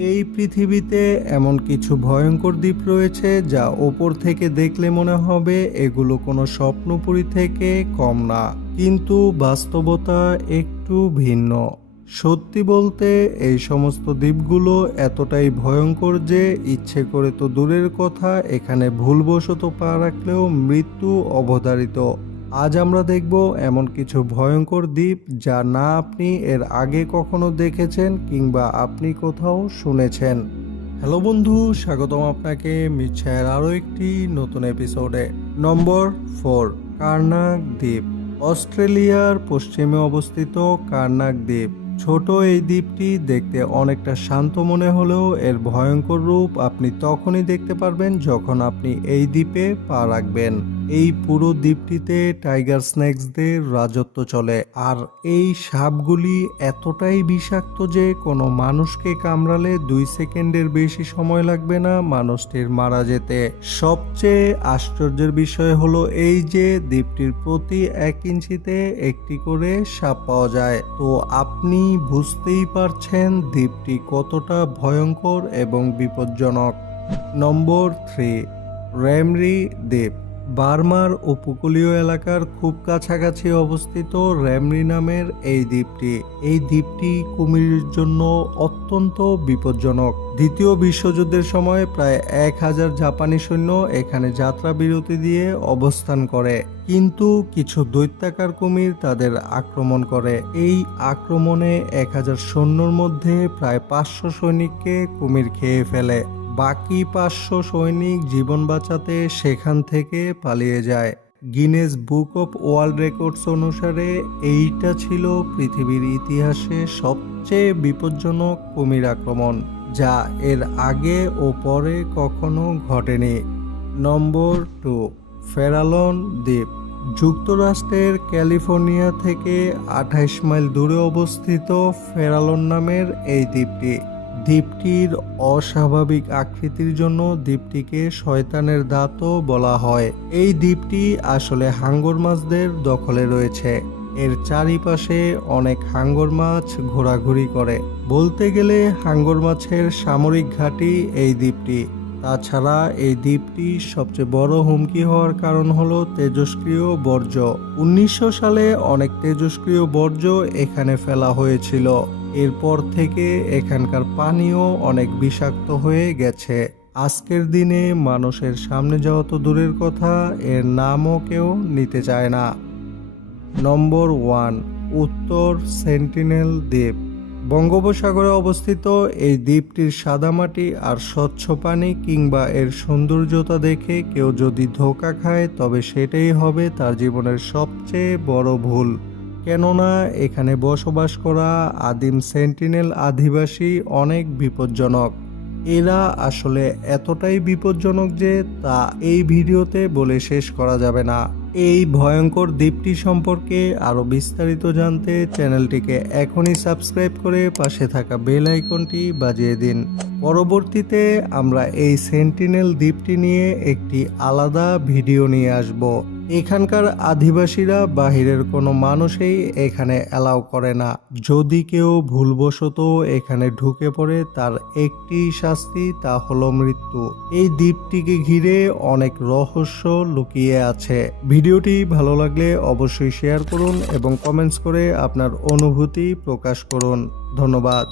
এই পৃথিবীতে এমন কিছু ভয়ঙ্কর দ্বীপ রয়েছে যা ওপর থেকে দেখলে মনে হবে এগুলো কোনো স্বপ্নপুরী থেকে কম না, কিন্তু বাস্তবতা একটু ভিন্ন। সত্যি বলতে এই সমস্ত দ্বীপগুলো এতটাই ভয়ঙ্কর যে ইচ্ছে করে তো দূরের কথা, এখানে ভুলবশত পা রাখলেও মৃত্যু অবধারিত। আজ আমরা দেখব এমন কিছু ভয়ঙ্কর দ্বীপ যা না আপনি এর আগে কখনো দেখেছেন কিংবা আপনি কোথাও শুনেছেন। হ্যালো বন্ধু, স্বাগতম আপনাকে মিরছায়ের আরও একটি নতুন এপিসোডে। নম্বর 4, কার্নাক দ্বীপ। অস্ট্রেলিয়ার পশ্চিমে অবস্থিত কার্নাক দ্বীপ। ছোট এই দ্বীপটি দেখতে অনেকটা শান্ত মনে হলেও এর ভয়ঙ্কর রূপ আপনি তখনই দেখতে পারবেন যখন আপনি এই দ্বীপে পা রাখবেন। এই পুরো দ্বীপটিতে টাইগার স্নেকসদের রাজত্ব চলে, আর এই সাপগুলি এতটাই বিষাক্ত যে কোনো মানুষকে কামড়ালে 2 সেকেন্ডের বেশি সময় লাগবে না মানুষটির মারা যেতে। সবচেয়ে আশ্চর্যের বিষয় হলো এই যে দ্বীপটির প্রতি 1 ইঞ্চিতে একটি করে সাপ পাওয়া যায়। তো আপনি বুঝতেই পারছেন দ্বীপটি কতটা ভয়ঙ্কর এবং বিপজ্জনক। নম্বর 3, রেমরি দ্বীপ। বার্মার উপকূলীয় এলাকার খুব কাছাকাছি অবস্থিত রেমরি নামের এই দ্বীপটি। এই দ্বীপটি কুমিরের জন্য অত্যন্ত বিপজ্জনক। দ্বিতীয় বিশ্বযুদ্ধের সময় প্রায় 1000 জাপানি সৈন্য এখানে যাত্রা বিরতি দিয়ে অবস্থান করে, কিন্তু কিছু দৈত্যাকার কুমির তাদের আক্রমণ করে। এই আক্রমণে 1000 সৈন্যর মধ্যে প্রায় 500 সৈনিককে কুমির খেয়ে ফেলে। বাকি 500 সৈনিক জীবন বাঁচাতে সেখান থেকে পালিয়ে যায়। Guinness book of world records অনুসারে এইটা ছিল পৃথিবীর ইতিহাসে সবচেয়ে বিপজ্জনক কুমির আক্রমণ, যা এর আগে ও পরে কখনো ঘটেনি। নম্বর 2, ফেরালন দ্বীপ। যুক্তরাষ্ট্রের ক্যালিফোর্নিয়া থেকে 28 মাইল দূরে অবস্থিত ফেরালন নামের এই দ্বীপটি। দ্বীপটির অস্বাভাবিক আকৃতির জন্য দ্বীপটিকে শয়তানের দাঁতও বলা হয়। এই দ্বীপটি আসলে হাঙ্গর মাছদের দখলে রয়েছে। এর চারিপাশে অনেক হাঙ্গর মাছ ঘোরাঘুরি করে। বলতে গেলে হাঙ্গর মাছের সামরিক ঘাঁটি এই দ্বীপটি। তাছাড়া এই দ্বীপটি সবচেয়ে বড় হুমকি হওয়ার কারণ হলো তেজস্ক্রিয় বর্জ্য। 1900 সালে অনেক তেজস্ক্রিয় বর্জ্য এখানে ফেলা হয়েছিল। এরপর থেকে এখানকার পানিও অনেক বিষাক্ত হয়ে গেছে। আজকের দিনে মানুষের সামনে যাওয়া তো দূরের কথা, এর নামও কেউ নিতে চায় না। নম্বর 1, উত্তর সেন্টিনেল দ্বীপ। বঙ্গোপসাগরে অবস্থিত এই দ্বীপটির সাদামাটি আর স্বচ্ছ পানি কিংবা এর সৌন্দর্যতা দেখে কেউ যদি ধোঁকা খায় তবে সেটাই হবে তার জীবনের সবচেয়ে বড় ভুল। কেননা এখানে বসবাস করা আদিম সেন্টিনেল আদিবাসী অনেক বিপজ্জনক। এরা আসলে এতটাই বিপজ্জনক যে তা এই ভিডিওতে বলে শেষ করা যাবে না। এই ভয়ঙ্কর দ্বীপটি সম্পর্কে আরো বিস্তারিত জানতে চ্যানেলটিকে এখনই সাবস্ক্রাইব করে পাশে থাকা বেল আইকনটি বাজিয়ে দিন। পরবর্তীতে আমরা এই সেন্টিনেল দ্বীপটি নিয়ে একটি আলাদা ভিডিও নিয়ে আসব। এখানকার আদিবাসীরা বাহিরের কোনো মানুষই এখানে অ্যালাউ করে না। যদি কেউ ভুলবশত এখানে ঢুকে পড়ে তার একটি শাস্তি, তা হলো মৃত্যু। এই দ্বীপটিকে ঘিরে অনেক রহস্য লুকিয়ে আছে। ভিডিওটি ভালো লাগলে অবশ্যই শেয়ার করুন এবং কমেন্টস করে আপনার অনুভূতি প্রকাশ করুন। ধন্যবাদ।